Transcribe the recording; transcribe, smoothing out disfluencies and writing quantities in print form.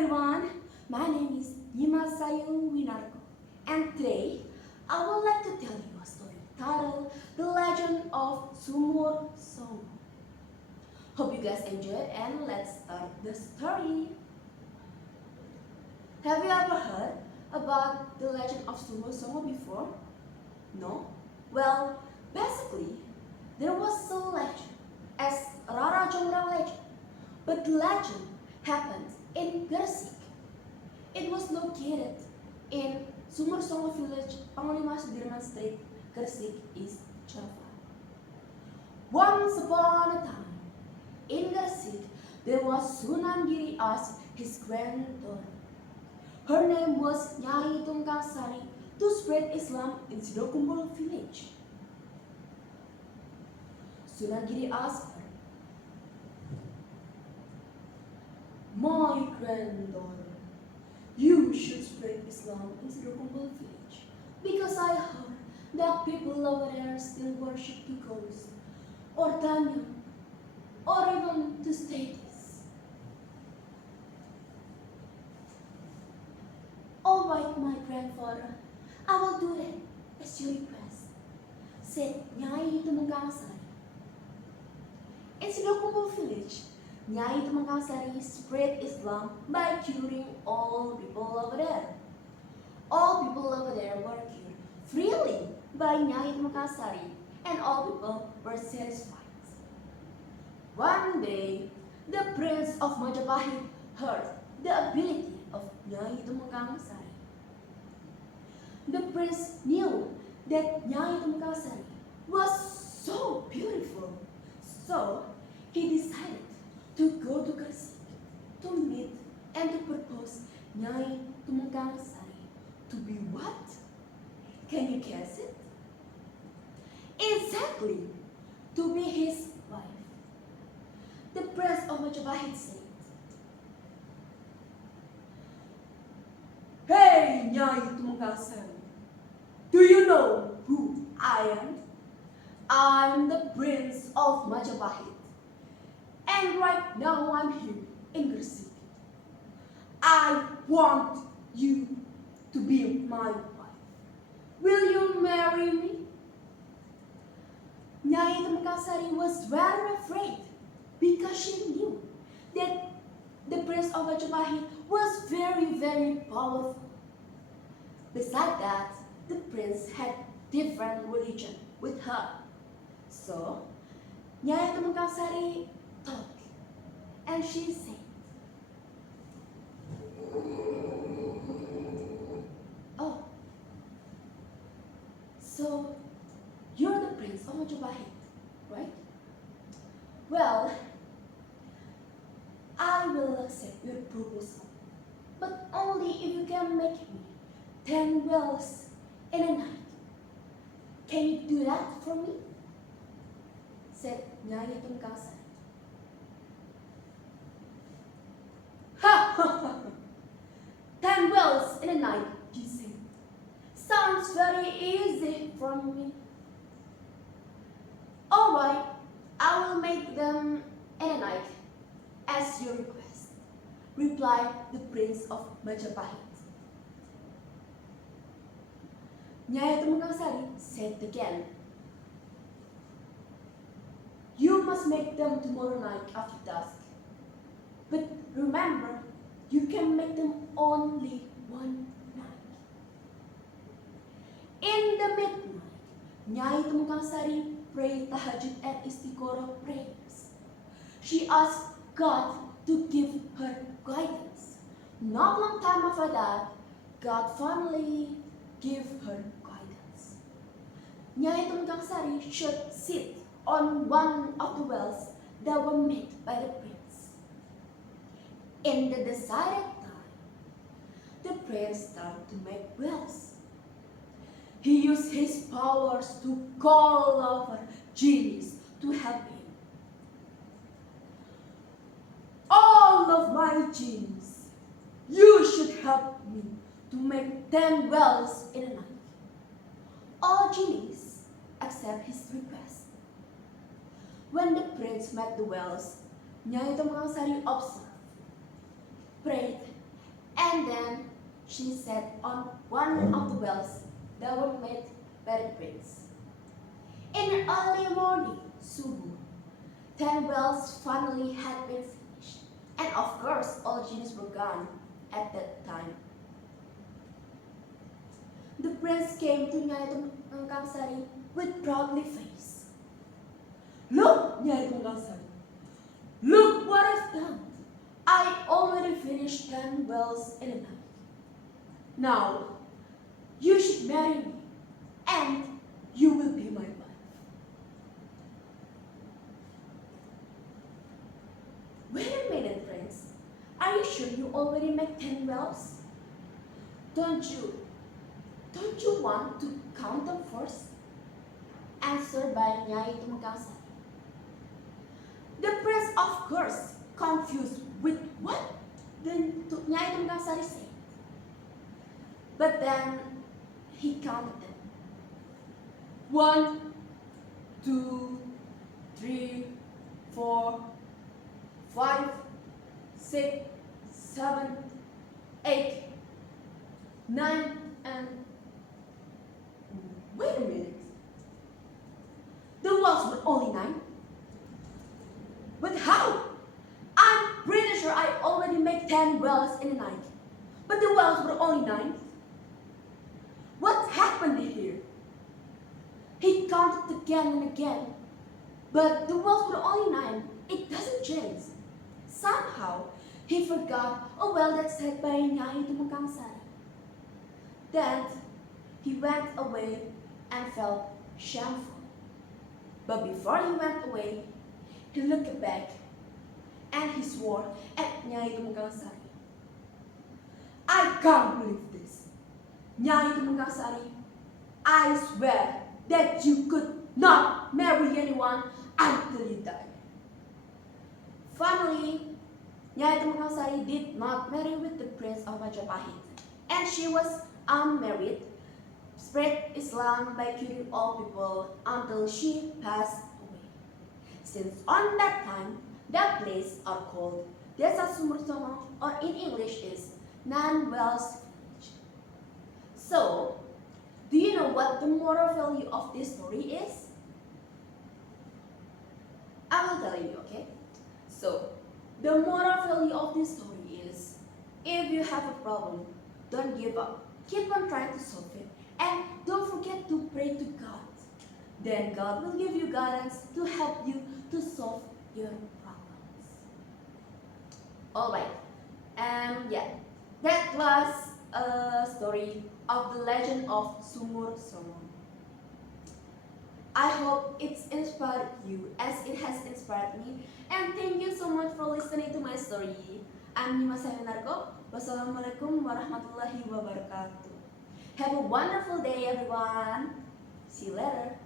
everyone, my name is Nyimasayu Winarko, and today I would like to tell you a story titled The Legend of Sumur Songo. Hope you guys enjoyed, and let's start the story. Have you ever heard about the legend of Sumur Songo before? No? Well, basically, there was a legend as Rara Jongrang legend, but the legend happened in Gresik. It was located in Sumur Songo village, Panglima Sudirman Street, Gresik, East Java. Once upon a time, in Gresik, there was Sunan Giri as his granddaughter. Her name was Nyai Tunggang Sari to spread Islam in Sidokumpul village. Sunan Giri asked her, "My granddaughter, you should spread Islam in Sidokumpul village, because I heard that people over there still worship the ghost, or Daniel, or even the status." "All right, my grandfather, I will do that as you request," said Nyai Tumenggang Sari. In Sidokumpul village, Nyai Tumenggang Sari spread Islam by curing all people over there. All people over there were cured freely by Nyai Tumenggang Sari, and all people were satisfied. One day, the Prince of Majapahit heard the ability of Nyai Tumenggang Sari. The prince knew that Nyai Tumenggang Sari was so beautiful, so he decided to go to Gresik to meet and to propose Nyai Tumenggang Sari to be what? Can you guess it? Exactly, to be his wife. The Prince of Majapahit said, "Hey, Nyai Tumenggang Sari, do you know who I am? I'm the Prince of Majapahit, and right now I'm here in Gresik. I want you to be my wife. Will you marry me?" Nyai Tumenggang Sari was very afraid because she knew that the Prince of Majapahit was very, very powerful. Besides that, the prince had different religion with her. So, Nyai Tumenggang Sari thought, and she said, "Oh, so you're the Prince of Majapahit, right? Well, I will accept your proposal, but only if you can make me 10 wells in a night. Can you do that for me?" said Nyai Tumenggang Sari. "Ha ha ha! 10 wells in a night, you say? Sounds very easy for me. All right, I will make them in a night, as your request," replied the Prince of Majapahit. Nyai Tumenggang Sari said again, "You must make them tomorrow night after dusk. But remember, you can make them only one night." In the midnight, Nyai Tumenggang Sari prayed tahajjud and istiqoroh prayers. She asked God to give her guidance. Not long time after that, God finally gave her guidance. Nyai Tumenggang Sari should sit on one of the wells that were made by the prince. In the decided time, the prince started to make wells. He used his powers to call over genies to help him. "All of my genies, you should help me to make 10 wells in a night." All genies accept his request. When the prince made the wells, Nyai Tumenggang Sari observed, prayed, she sat on one of the wells that were made by the prince. In the early morning, subuh, 10 wells finally had been finished, and of course all genies were gone at that time. The prince came to Nyai Tumengkang Sari with proudly face. Look, Nyai Tumengkang Sari, look what I've done. I already finished 10 wells in a night. Now, you should marry me, and you will be my wife. Wait a minute, prince. Are you sure you already made 10 wells? Don't you want to count them first? Answered by Nyai Tumengkang Sari. The prince, of course, confused with what the Nyai Tumengkang Sari said. But then he counted them. 1, 2, 3, 4, 5, 6, 7, 8, 9, and wait a minute. The wells were only 9. But how? I'm pretty sure I already made 10 wells in a night. But the wells were only 9. What happened here? He counted again and again, but the wells were only 9. It doesn't change. Somehow, he forgot a well that said by Nyai Tumengkang Sari. Then, he went away and felt shameful. But before he went away, he looked back and he swore at Nyai Tumengkang Sari. I can't believe this. Nyai Tumengkang Sari, I swear that you could not marry anyone until you die. Finally, Nyai Tumengkang Sari did not marry with the Prince of Majapahit, and she was unmarried, spread Islam by curing all people until she passed away. Since on that time, that place are called Desa Sumur Somong, or in English is non-wells village. So, do you know what the moral value of this story is? I will tell you, okay? So, the moral value of this story is, if you have a problem, don't give up. Keep on trying to solve it. And don't forget to pray to God. Then God will give you guidance to help you to solve your problems. Alright, yeah, that was a story of the legend of Sumur Somong. I hope it's inspired you as it has inspired me. And thank you so much for listening to my story. I'm Nyimasayu Winarko. Wassalamualaikum warahmatullahi wabarakatuh. Have a wonderful day, everyone. See you later.